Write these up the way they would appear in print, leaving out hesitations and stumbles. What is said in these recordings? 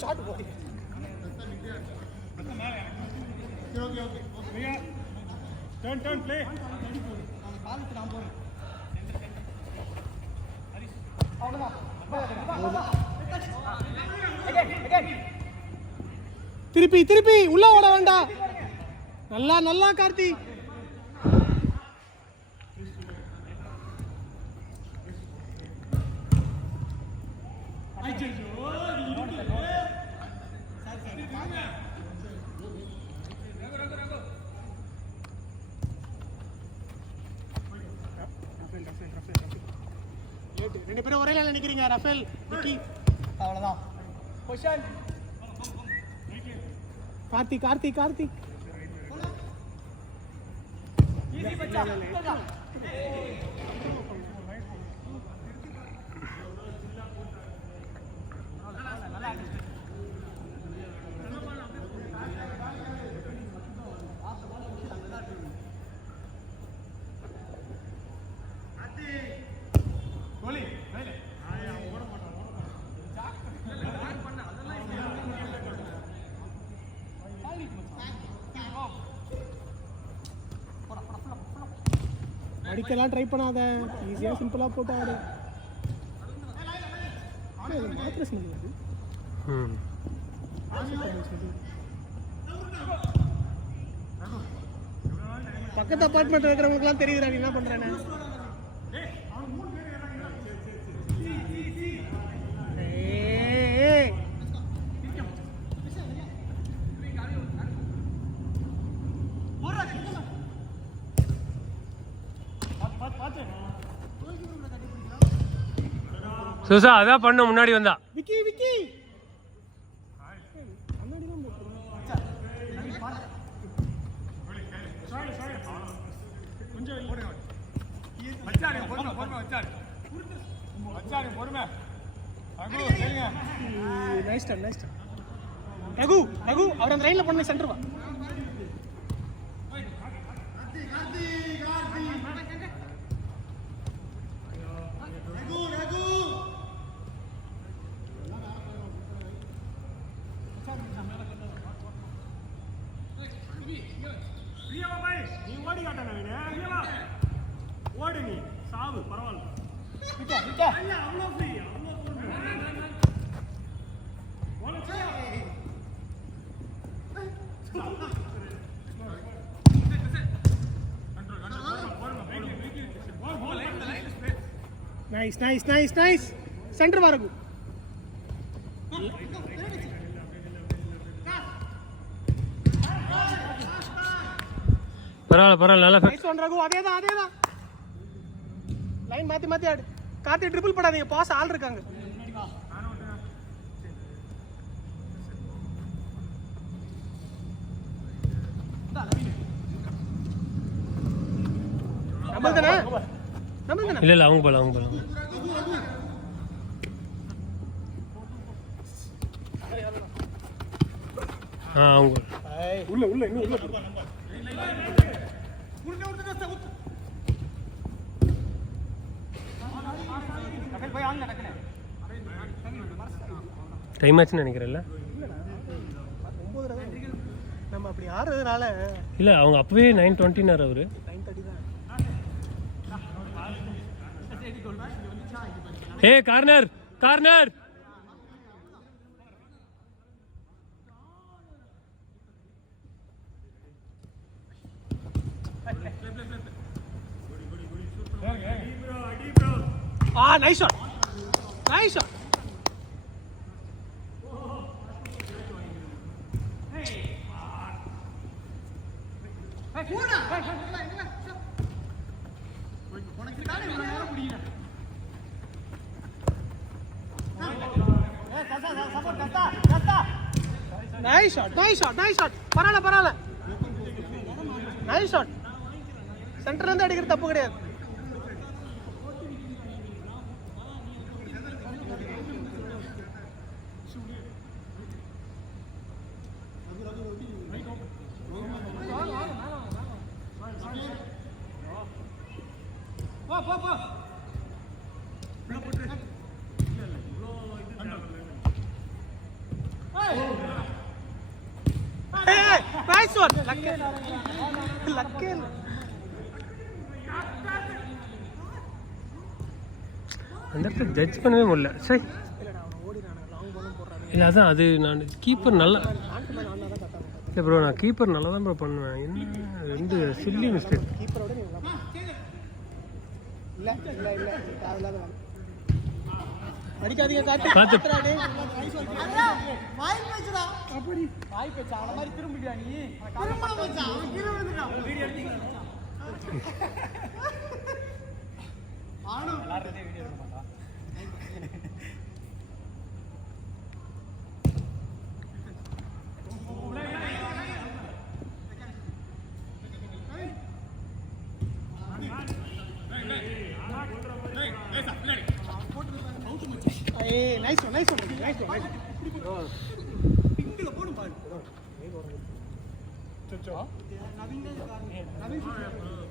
Chat போடி okay turn play காலுக்கு நான் போறேன் திருப்பி உள்ள ஓட வேண்டாம். நல்லா கார்த்தி. ரெண்டு பேரும் ஒரே லைன்ல நிக்கிறீங்க. ரஃபேல் விக்கி அவ்வளவுதான். பொசிஷன் கார்த்தி ஈஸி பச்சா அடிக்கலாம் ட்ரை பண்ணாத. ஈஸியா சிம்பிளா போட்டு ஆடு. பக்கத்து அபார்ட்மெண்ட் இருக்கிறவங்களுக்குலாம் தெரியுதுடா நீ என்ன பண்றேன்னு. சுசா அதான் பண்ண முன்னாடி வந்தா விக்கி ரகு அவர் அந்த ரைன்ல பண்ண சென்டர் வா. ஓடு நீ சாவு பரவாயில்ல. நைஸ் சென்டர் வரகு. பரவாயில்ல நல்லா நைஸ் ஒன் ரகு. அதேதான் லைன் மாத்தி ஆடு. கார்த்தி ட்ரிபிள் போடாதீங்க, பாஸ் ஆள் இருக்காங்க. இல்ல அவங்க போல அவங்க உள்ள டைம் ஆச்சுன்னு நினைக்கிறேன்ல. நம்ம அப்படி ஆடுறதுனால இல்ல அவங்க அப்பவே 9:20 அவரு 9:30 தான். Hey corner nice shot. Nice shot. பரவாயில்ல. Nice shot. சென்டர்ல இருந்து அடிக்கிற தப்பு கிடையாது. Nice one. லக்கே லக்கே அந்த இடத்துல ஜட்ஜ் பண்ணவே முடியல. சரி இல்லை அதான் அது நான் கீப்பர் நல்லா இல்லை ப்ரோ, நான் கீப்பர் நல்லா தான் ப்ரோ பண்ணுவேன். என்ன 2 சில்லி மிஸ்டேக். கீப்பரோட நீ நல்லா இல்ல இல்ல இல்ல தேவையில்லாத வேலை. அடிக்காதீங்க காத்து. காத்துறாடே. வாய் பேச்சுடா. அப்படி வாய் பேச்சு அவன மாதிரி திரும்பிடியா நீ? திரும்ப மச்சான். அவன் கீழ விழுந்துட்டான். வீடியோ எடுத்தீங்க மச்சான். ஆனோ எல்லாரும் வீடியோ எடுக்க மாட்டா. ஏய் nice one nice one nice one. பிங்கில போடு பாரு. சச்சோ நவீன்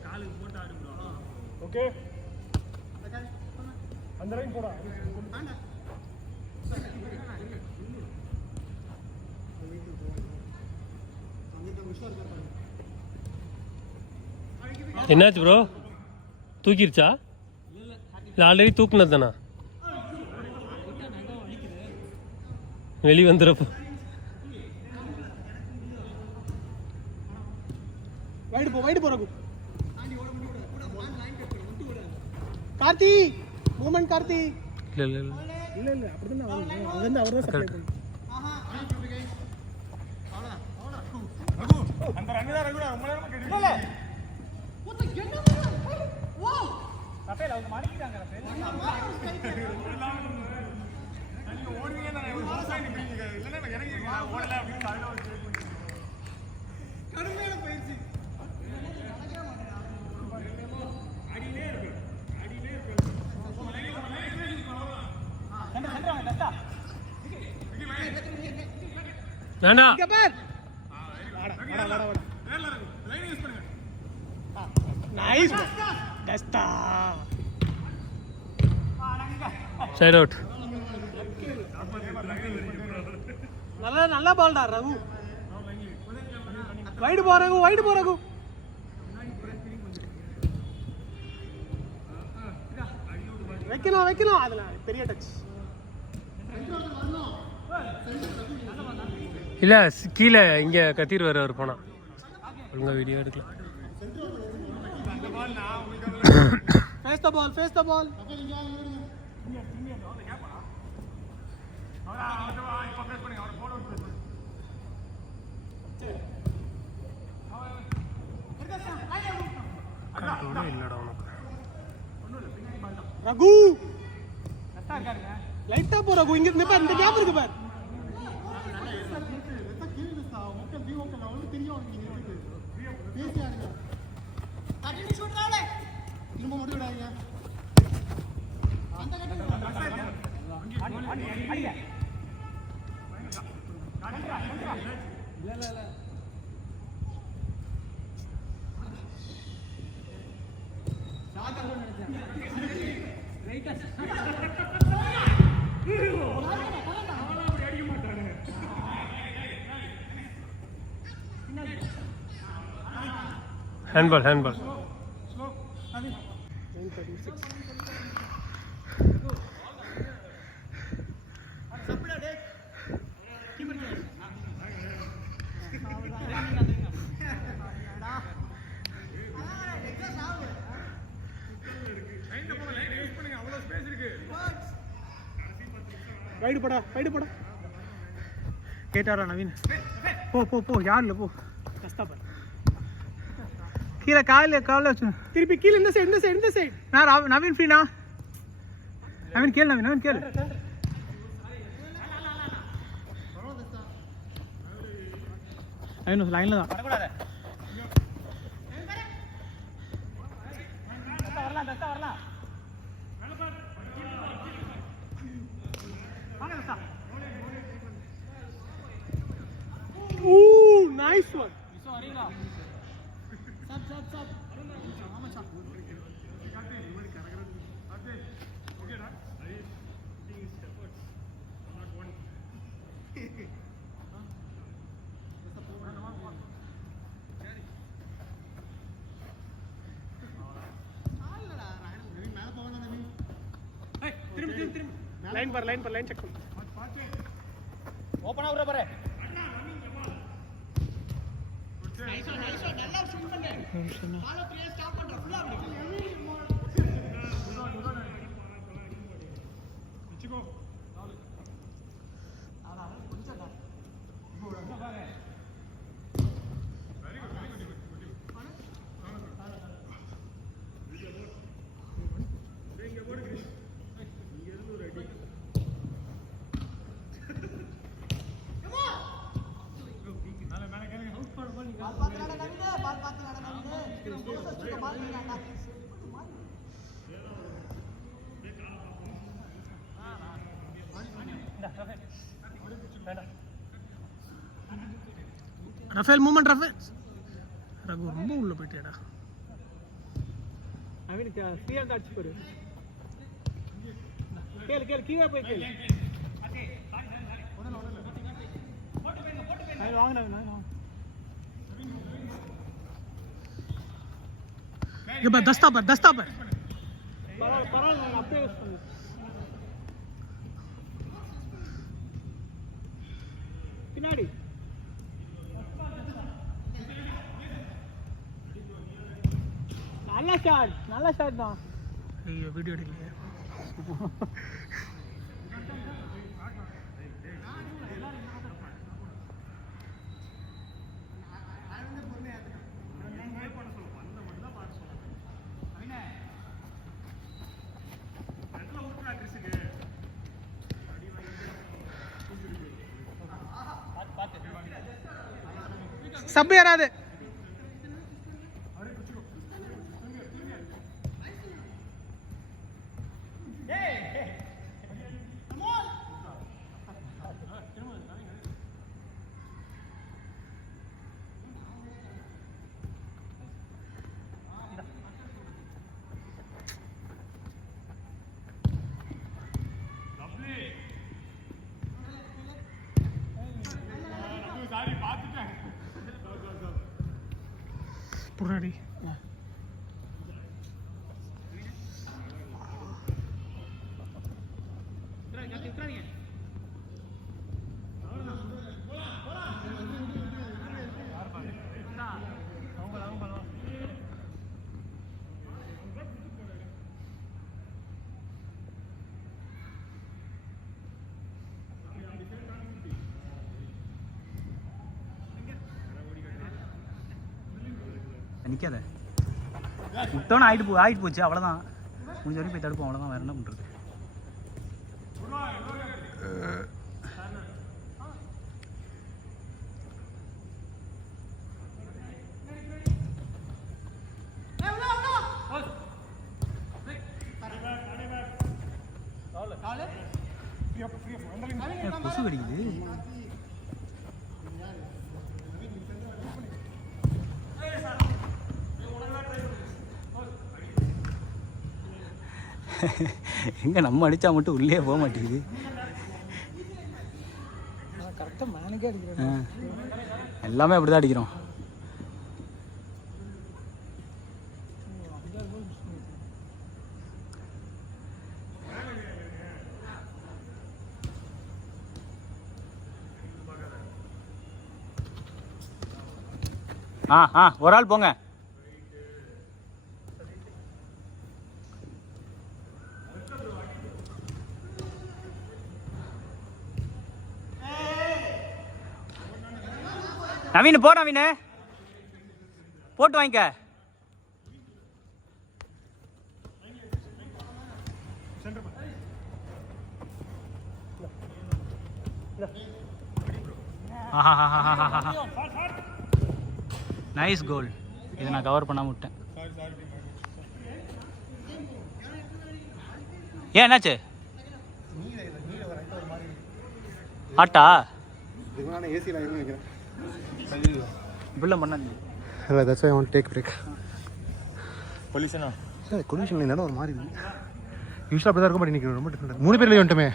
காலுக்கு போட்டு ஆடு ப்ரோ. ஓகே அந்த லைன் போடா. என்னாச்சு ப்ரோ? தூக்கிருச்சா இல்லை ஆல்ரெடி தூக்குனது தானா? வெளி வந்துடுறப்போ வைடு போ ரகு. கார்த்தி மூமெண்ட் கார்த்தி. இல்லை இல்லை இல்லை இல்ல இல்ல அப்படிதான் அவங்க வந்து அவர் தான் சப்ளை பண்ணு. அந்த ரன் தான் ரகுடா ரொம்ப நேரமா கேடி. இல்ல போட்டு என்ன வா ரஃபேல் அவங்க மாறிட்டாங்க. ரஃபேல் நீங்க ஓடுவீங்க நான் ஒரு பாஸ் நிப்பீங்க இல்லனா நான் இறங்கி ஓடல அப்படி காலையில ஒரு கேக் கடுமையான பயிற்சி. அடியிலே இருக்கு நானா இங்க பார். வாடா வாடா வாடா நேர்ல இருக்கு. லைன் யூஸ் பண்ணுங்க. நைஸ் டஸ்டா. Side out. நல்ல பால்டா ரகு. வைடு போ ரகு. வைக்கணும் அதுல பெரிய டச். இல்லை கீழே இங்கே கத்திடுவார் அவர் போனால். ஒழுங்கா வீடியோ எடுக்கலாம். ஃபேஸ் த பால். இல்லடா உனக்கு ரகு லைட்டா போ ரகு. இங்க நிப்பா. இந்த கேப் இருக்கு பார். ஹேண்ட்பால். வைடு போடா. கேட்டாரா நவீன்? போ யார்ல போ. கஷ்டப்பட கீழே காலில் வச்சு திருப்பி கீழே இந்த சைடு. நான் நவீன் ஃப்ரீனா? நவீன் கேளு. நவீன் லைன்ல தான். வரலாம். Nice one. Sub. லைன் பாரு லைன் செக் பண்ணு ஓபனா விடுற பாரு நைஸ் நல்லா ஸ்விங் பண்ணு பால் 3 ஸ்டாப் பண்ற ஃபுல்லா வெச்சுக்கோ ஆனா கொஞ்சம் தான் இப்போ பாரு வெரி குட் இங்க போடு கிரீஷ் இங்க இருந்து ஒரு அடி ரஃபேல் மூமெண்ட் ரஃபேல் ரகு ரொம்ப உள்ள போயிட்டேடா அவனுக்கு ஃப்ரீயா அடிச்சு போடு கேளு கீழே போய் கேளு வாங்க ये बस दस्ता पर பரவாயில்ல நான் அப்படியே யூஸ் பண்ணு பின்னாடி நல்ல ஷாட் தான் ஐயோ வீடியோ எடுக்கலையே सब यार आदे पुराड़ी நிற்காத விட்டோன்னு ஆகிட்டு போச்சு அவ்வளோதான் முடிஞ்ச வரைக்கும் போய் தடுப்போம் அவ்வளோதான் வேறு என்ன பண்ணுறது கொசு கடிக்குது எங்க நம்ம அடிச்சா மட்டும் உள்ளே போக மாட்டேங்குது எல்லாமே அப்படிதான் அடிக்கிறோம் ஒரு ஆள் போங்க நவீன் போ நவீன் போட்டு வாங்கிக்க நைஸ் கோல் இதை நான் கவர் பண்ணாம விட்டேன் ஏன் என்னாச்சு ஆட்டா இப்படிலாம் பண்ணாதீங்க இல்லை that's I want take break பொல்யூஷனா இல்லை பொல்யூஷன் இல்லைனா ஒரு மாதிரி இருக்குது யூஸ்வலாக அப்படி தான் இருக்கும் பட் இன்றைக்கி ரொம்ப டிஃப்ரெண்ட் 3 பேர்லேயே வந்துட்டுமே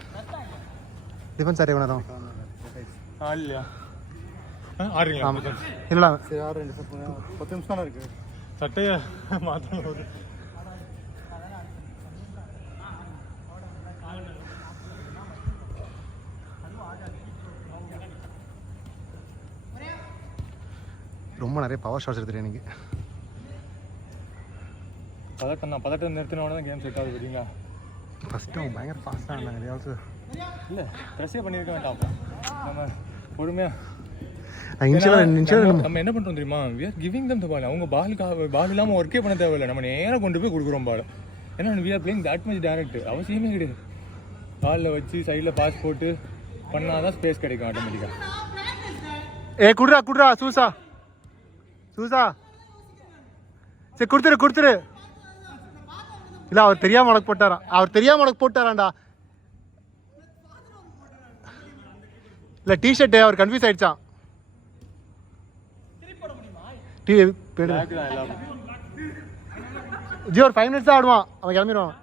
டிஃபென்ஸ் ஆரே வேணாம் இல்லையா ஆடுறீங்களா இல்லை சரி 6 10 நிமிஷம் தானே இருக்குது சட்டையை மாற்றணும் ரொம்ப நிறைய பவர் ஷாட்ஸ் எடுத்துட்டேன் எனக்கு. பதட்டம் நிறுத்தினோட தான் கேம் செட் ஆகுது பார்த்தீங்களா. ஃபஸ்ட்டு அவங்க பயங்கர ஃபாஸ்ட்டாக இருந்தாங்க. எதையாவது இல்லை ப்ரெஸ்ஸே பண்ணியிருக்க வேண்டாம். நம்ம பொறுமையாக நம்ம என்ன பண்ணுறோம் தெரியுமா, we are giving them the ball. அவங்க பால் இல்லாமல் ஒர்க்கே பண்ண தேவையில்லை, நம்ம நேராக கொண்டு போய் கொடுக்குறோம் பால். ஏன்னா we are playing that much direct. அவசியமே கிடையாது. பாலில் வச்சு சைடில் பாஸ் போட்டு பண்ணால் தான் ஸ்பேஸ் கிடைக்கும் ஆட்டோமேட்டிக்காக. குடுறா சூசா சரி கொடுத்துரு. இல்லை அவர் தெரியாமல் உனக்கு போட்டாராண்டா. இல்லை டிஷர்ட்டு அவர் கன்ஃபியூஸ் ஆயிடுச்சான். ஜி ஒரு 5 minutes தான் ஆடுவான், அவன் கிளம்பிடுவான்.